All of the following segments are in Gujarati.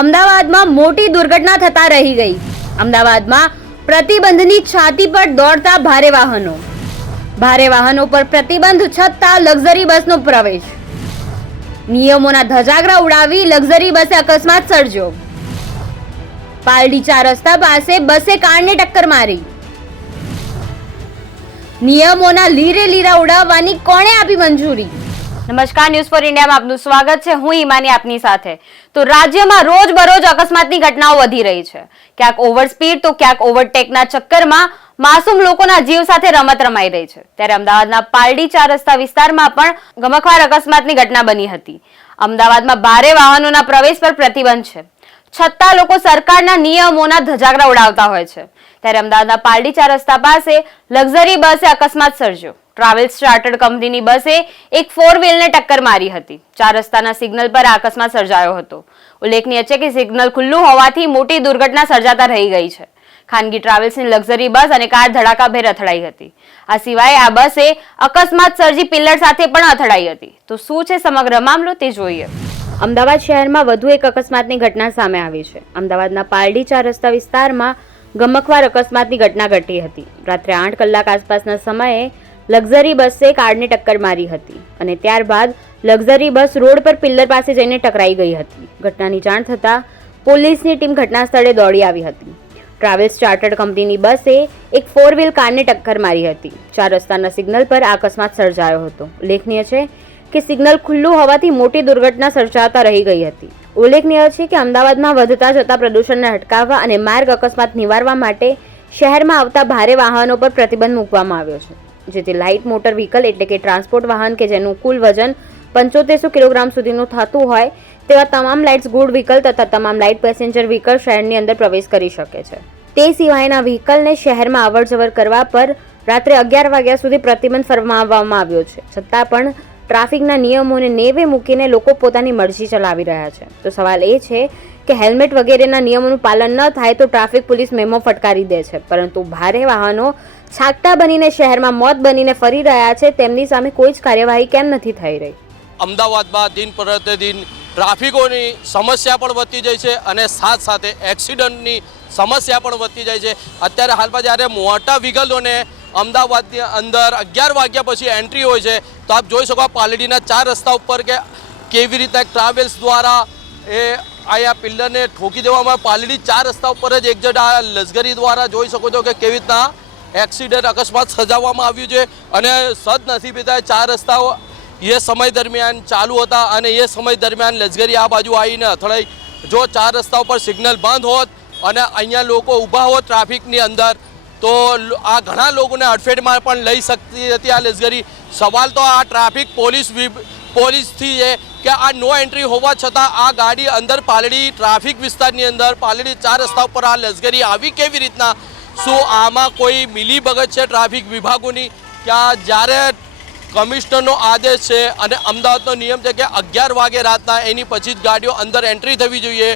અમદાવાદમાં મોટી દુર્ઘટના થતા રહી ગઈ। અમદાવાદમાં પ્રતિબંધની છાતી પર દોડતા ભારે વાહનો પર પ્રતિબંધ છતાં લક્ઝરી બસનો પ્રવેશ। નિયમોના ધજાગરા ઉડાવી લક્ઝરી બસે અકસ્માત સર્જ્યો। પાલડી 4 રસ્તા પાસે બસે કારને ટક્કર મારી। નિયમોના લીરા ઉડાવવાની કોણે આપી મંજૂરી? નમસ્કાર, ન્યૂઝ ફોર ઇન્ડિયા માં આપનું સ્વાગત છે। હું ઈમાની આપની સાથે। તો રાજ્યમાં રોજબરોજ અકસ્માતની ઘટનાઓ વધી રહી છે। ક્યાંક ઓવર સ્પીડ તો ક્યાંક ઓવરટેકના ચક્કરમાં માસૂમ લોકોના જીવ સાથે રમત રમાઈ રહી છે। ત્યારે અમદાવાદના પાલડી 4 રસ્તા વિસ્તારમાં પણ ગમખ્વાર અકસ્માતની ઘટના બની હતી। અમદાવાદમાં ભારે વાહનોના પ્રવેશ પર પ્રતિબંધ છે, છતાં લોકો સરકારના નિયમોના ધજાગરા ઉડાવતા હોય છે। ત્યારે અમદાવાદના પાલડી 4 રસ્તા પાસે લક્ઝરી બસે અકસ્માત સર્જ્યો। ટ્રાવેલ્સ ચાર્ટર્ડ કંપનીની બસે એક 4 વ્હીલને ટક્કર મારી હતી। 4 રસ્તાના સિગ્નલ પર આ અકસ્માત સર્જાયો હતો। ઉલ્લેખનીય છે કે સિગ્નલ ખુલ્લું હોવાથી મોટી દુર્ઘટના સર્જાતા રહી ગઈ છે। ખાનગી ટ્રાવેલ્સની લક્ઝરી બસ અને કાર ધડાકાભેર અથડાઈ હતી। આ સિવાય આ બસે અકસ્માત સર્જી પિલ્લર સાથે પણ અથડાઈ હતી। તો શું છે સમગ્ર મામલો તે જોઈએ। અમદાવાદ શહેરમાં વધુ એક અકસ્માતની ઘટના સામે આવી છે। અમદાવાદના પાલડી 4 રસ્તા વિસ્તારમાં ગમખ્વાર અકસ્માતની ઘટના ઘટી હતી। રાત્રે 8 કલાક આસપાસના સમયે લક્ઝરી બસે કારને ટક્કર મારી હતી અને ત્યારબાદ લક્ઝરી બસ રોડ પર પિલ્લર પાસે જઈને ટકરાઈ ગઈ હતી। ઘટનાની જાણ થતાં પોલીસની ટીમ ઘટના સ્થળે દોડી આવી હતી। ટ્રાવેલ્સ ચાર્ટર્ડ કંપનીની બસે એક 4 વ્હીલ કારને ટક્કર મારી હતી। 4 રસ્તાના સિગ્નલ પર આ અકસ્માત સર્જાયો હતો। ઉલ્લેખનીય છે કે સિગ્નલ ખુલ્લું હોવાથી મોટી દુર્ઘટના સર્જાતા રહી ગઈ હતી। ઉલ્લેખનીય છે કે અમદાવાદમાં વધતા જતા પ્રદૂષણને અટકાવવા અને માર્ગ અકસ્માત નિવારવા માટે શહેરમાં આવતા ભારે વાહનો પર પ્રતિબંધ મૂકવામાં આવ્યો છે, જેથી લાઇટ મોટર વ્હીકલ એટલે કે ટ્રાન્સપોર્ટ વાહન કે જેનું કુલ વજન 7500 કિલોગ્રામ સુધીનું થતું હોય તેવા તમામ લાઇટ્સ ગુડ વ્હીકલ તથા તમામ લાઇટ પેસેન્જર વ્હીકલ શહેરની અંદર પ્રવેશ કરી શકે છે। તે સિવાયના વ્હીકલને શહેરમાં અવરજવર કરવા પર રાત્રે 11 વાગ્યા સુધી પ્રતિબંધ ફરમાવવામાં આવ્યો છે। છતાં પણ ટ્રાફિકના નિયમોને નેવે મૂકીને લોકો પોતાની મરજી ચલાવી રહ્યા છે। તો સવાલ એ છે કે હેલ્મેટ વગેરેના નિયમોનું પાલન ન થાય તો ટ્રાફિક પોલીસ મેમો ફટકારી દે છે, પરંતુ ભારે વાહનો છાકટા બનીને શહેરમાં મોત બનીને ફરી રહ્યા છે, તેમની સામે કોઈ જ કાર્યવાહી કેમ નથી થઈ રહી? અમદાવાદમાં દિન પ્રતિદિન ટ્રાફિકોની સમસ્યા પણ વધતી જાય છે અને સાથે એક્સિડન્ટની સમસ્યા પણ વધતી જાય છે। અત્યારે હાલમાં જ્યારે મોટા વ્હીકલોને અમદાવાદની અંદર 11 વાગ્યા પછી એન્ટ્રી હોય છે, તો આપ જોઈ શકો પાલડીના 4 રસ્તા ઉપર કે કેવી રીતે ટ્રાવેલ્સ દ્વારા એ અહીંયા પિલ્લરને ઠોકી દેવામાં પાલડી 4 રસ્તા ઉપર જ એક જણ આ લશ્કરી દ્વારા જોઈ શકો છો કે કેવી રીતના એક્સિડન્ટ અકસ્માત સર્જાવવામાં આવ્યું છે। અને સદનસીબે 4 રસ્તાઓ એ સમય દરમિયાન ચાલુ હતા અને એ સમય દરમિયાન લશ્કરી આ બાજુ આવીને અથડાઈ। જો 4 રસ્તા ઉપર સિગ્નલ બંધ હોત અને અહીંયા લોકો ઊભા હોત ટ્રાફિકની અંદર તો આ ઘણા લોકોને અડફેટમાં પણ લઈ શકતી હતી આ લશ્કરી। સવાલ તો આ ટ્રાફિક પોલીસથી છે કે આ નો એન્ટ્રી હોવા છતાં આ ગાડી અંદર પાલડી ટ્રાફિક વિસ્તારની અંદર પાલડી 4 રસ્તા ઉપર આ લશ્કરી આવી કેવી રીતના? શું આમાં કોઈ મિલીભગત છે ટ્રાફિક વિભાગોની? ક્યાં જ્યારે કમિશનરનો આદેશ છે અને અમદાવાદનો નિયમ છે કે 11 વાગે રાતના એની પછી જ ગાડીઓ અંદર એન્ટ્રી થવી જોઈએ,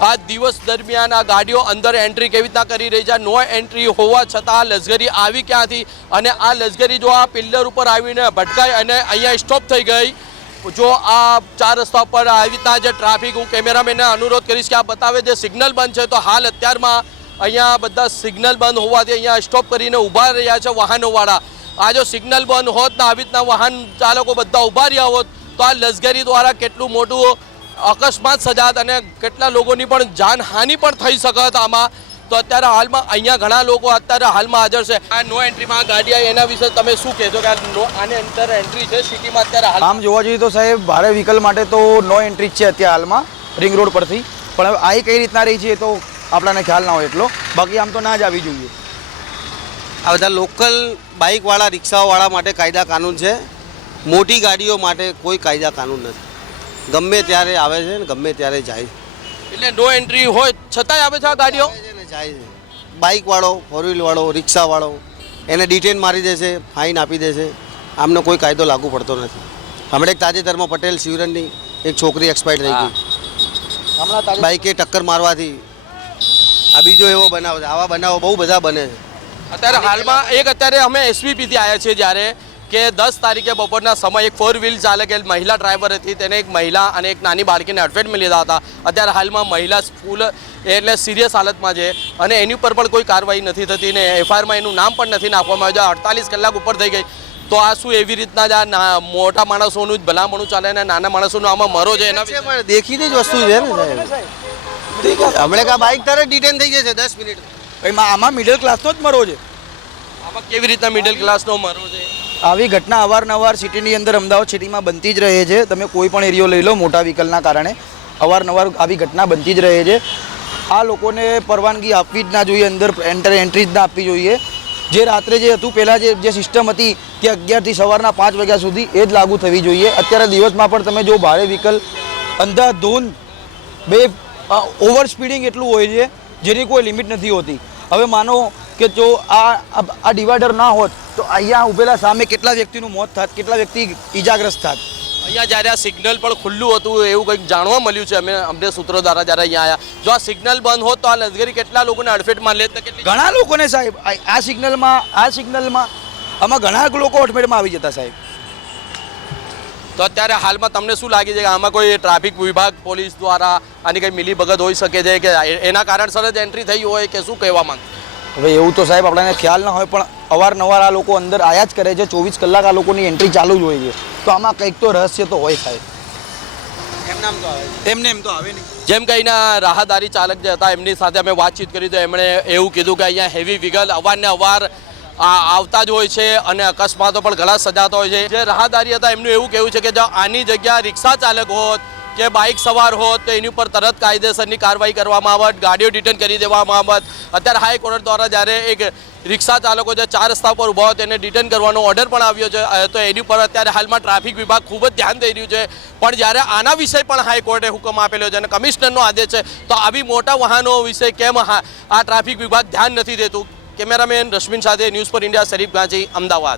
આ દિવસ દરમિયાન આ ગાડીઓ અંદર એન્ટ્રી કેવી રીતના કરી રહી છે? નો એન્ટ્રી હોવા છતાં લશ્કરી આવી ક્યાંથી? અને આ લશ્કરી જો આ પિલ્લર ઉપર આવીને ભટકાઈ અને અહીંયા સ્ટોપ થઈ ગઈ, જો આ 4 રસ્તા પર આવી રીતના જે ટ્રાફિક, હું કેમેરામેનને અનુરોધ કરીશ કે આ બતાવે જે સિગ્નલ બંધ છે, તો હાલ અત્યારમાં અહીંયા બધા સિગ્નલ બંધ હોવાથી અહીંયા સ્ટોપ કરીને ઊભા રહ્યા છે વાહનોવાળા। આ જો સિગ્નલ બંધ હોત ને આવી રીતના વાહન ચાલકો બધા ઊભા રહ્યા હોત તો આ લશ્કરી દ્વારા કેટલું મોટું અકસ્માત સર્જાત અને કેટલા લોકોની પણ જાનહાનિ પણ થઈ શકત આમાં। તો અત્યારે હાલમાં અહીંયા ઘણા લોકો અત્યારે હાલમાં હાજર છે। આ નો એન્ટ્રીમાં ગાડી આવી એના વિશે તમે શું કહેશો કે આને અંદર એન્ટ્રી છે સિટીમાં અત્યારે? આમ જોવા જઈએ તો સાહેબ ભારે વ્હીકલ માટે તો નો એન્ટ્રી જ છે અત્યારે હાલમાં રિંગ રોડ પરથી, પણ હવે આ કઈ રીતના રહી છે તો આપણાને ખ્યાલ ના હોય એટલો, બાકી આમ તો ના જ આવી જોઈએ। આ બધા લોકલ બાઇકવાળા રિક્ષાવાળા માટે કાયદા કાનૂન છે, મોટી ગાડીઓ માટે કોઈ કાયદા કાનૂન નથી। ગમે ત્યારે આવે છે ને ગમે ત્યારે જાય, એટલે નો એન્ટ્રી હોય છતાંય આવે છે આ ગાડીઓ? જાય છે બાઇકવાળો, 4 વ્હીલવાળો, રિક્ષાવાળો એને ડિટેન મારી દેશે, ફાઇન આપી દેશે, આમને કોઈ કાયદો લાગુ પડતો નથી। હમણાં એક તાજેતરમાં પટેલ શિવરણની એક છોકરી એક્સપાયર થઈ ગઈ બાઇકે ટક્કર મારવાથી। આ બીજો એવો બનાવ છે, આવા બનાવો બહુ બધા બને છે અત્યારે હાલમાં। અત્યારે અમે એસવીપીથી આવ્યા છીએ જ્યારે કે 10 તારીખે બપોરના સમયે એક 4 વ્હીલ ચાલક મહિલા ડ્રાઈવર હતી, તેને એક મહિલા અને એક નાની બાળકીને અડફેટમાં લીધા હતા. અત્યારે હાલમાં મહિલા ફૂલ એટલે સિરિયસ હાલતમાં છે અને એની ઉપર પણ કોઈ કાર્યવાહી નથી થતી ને એફઆઈઆરમાં એનું નામ પણ નથી નાખવામાં આવ્યું. 48 કલાક ઉપર થઈ ગઈ તો આ શું એવી રીતના જ આ મોટા માણસોનું જ ભલામણું ચાલે ને નાના માણસોનું આમાં મરો છે એના છે પણ દેખીતી જ વસ્તુ છે ને સાહેબ. હમણાં કા બાઇક તરત ડિટેન થઈ જશે 10 મિનિટ. ભાઈ આમાં મિડલ ક્લાસનો જ મરો છે. આમાં કેવી રીતના મિડલ ક્લાસનો મરો છે? આવી ઘટના અવારનવાર સિટીની અંદર અમદાવાદ સિટીમાં બનતી જ રહે છે. તમે કોઈ પણ એરિયો લઈ લો, મોટા વ્હીકલના કારણે અવારનવાર આવી ઘટના બનતી જ રહે છે. આ લોકોને પરવાનગી આપવી જ ના જોઈએ, અંદર એન્ટ્રી જ ના આપવી જોઈએ. જે રાત્રે જે હતું પહેલાં જે સિસ્ટમ હતી કે 11થી સવારના 5 વાગ્યા સુધી એ જ લાગુ થવી જોઈએ. અત્યારે દિવસમાં પણ તમે જો ભારે વ્હીકલ અંધાધૂંધ ઓવર સ્પીડિંગ એટલું હોય છે જેની કોઈ લિમિટ નથી હોતી. હવે માનો કે જો આ ડિવાઈડર ના હોત તો અહીંયા ઉભેલા સામે કેટલા વ્યક્તિનું મોત થાત, કેટલા વ્યક્તિ ઈજાગ્રસ્ત થાત. અહીંયા જ્યારે આ સિગ્નલ પણ ખુલ્લું હતું એવું કંઈક જાણવા મળ્યું છે અમને સૂત્રો દ્વારા જ્યારે અહીંયા આવ્યા. જો આ સિગ્નલ બંધ હોત તો આ લશ્કરી કેટલા લોકોને અડફેટમાં લેત ને કેટલી ઘણા લોકોને સાહેબ આ સિગ્નલમાં આમાં ઘણા લોકો અડફેટમાં આવી જતા સાહેબ. તો અત્યારે હાલમાં તમને શું લાગે છે કે આમાં કોઈ ટ્રાફિક વિભાગ પોલીસ દ્વારા આની કંઈ મિલીભગત હોઈ શકે છે કે એના કારણસર જ એન્ટ્રી થઈ હોય કે શું કહેવા માંગે? હવે એવું તો સાહેબ આપણને ખ્યાલ ના હોય પણ અવારનવાર આ લોકો અંદર આયા જ કરે છે. 24 કલાક આ લોકોની એન્ટ્રી ચાલુ જ હોય છે. તો આમાં કંઈક તો રહસ્ય તો હોય સાહેબ. એમને એમ તો આવે નહીં. જેમ કે અહીંના રાહદારી ચાલક જે હતા એમની સાથે અમે વાતચીત કરી તો એમણે એવું કીધું કે અહીંયા હેવી વ્હીકલ અવારને અવાર આવતા જ હોય છે અને અકસ્માતો પણ ઘણા સજાતા હોય છે. જે રાહદારી હતા એમનું એવું કહેવું છે કે જો આની જગ્યા રિક્ષા ચાલક હોત કે બાઇક સવાર હોત તો એની ઉપર તરત કાયદેસરની કાર્યવાહી કરવામાં આવત, ગાડીઓ ડિટેન કરી દેવામાં આવત. અત્યારે હાઈકોર્ટ દ્વારા જ્યારે એક રિક્ષા ચાલકો જે 4 રસ્તા પર ઊભા હોય તેને ડિટેન કરવાનો ઓર્ડર પણ આવ્યો છે તો એની ઉપર અત્યારે હાલમાં ટ્રાફિક વિભાગ ખૂબ જ ધ્યાન દઈ રહ્યું છે. પણ જ્યારે આના વિષય પણ હાઈકોર્ટે હુકમ આપેલો છે અને કમિશનરનો આદેશ છે તો આવી મોટા વાહનો વિશે કેમ આ ટ્રાફિક વિભાગ ધ્યાન નથી દેતું? કેમેરામેન રશ્મિન સાથે news for India, Sharif Ganchi, Ahmedabad.